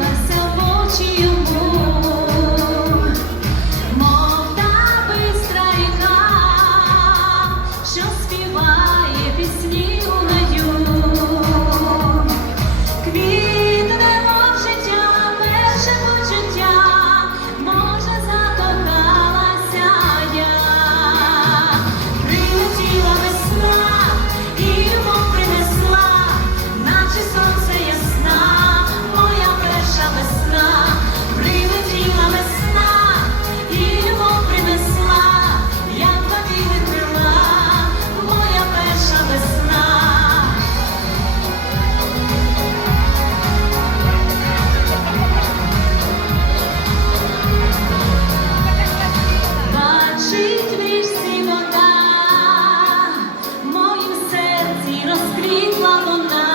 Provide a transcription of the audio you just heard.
myself розквітла вона.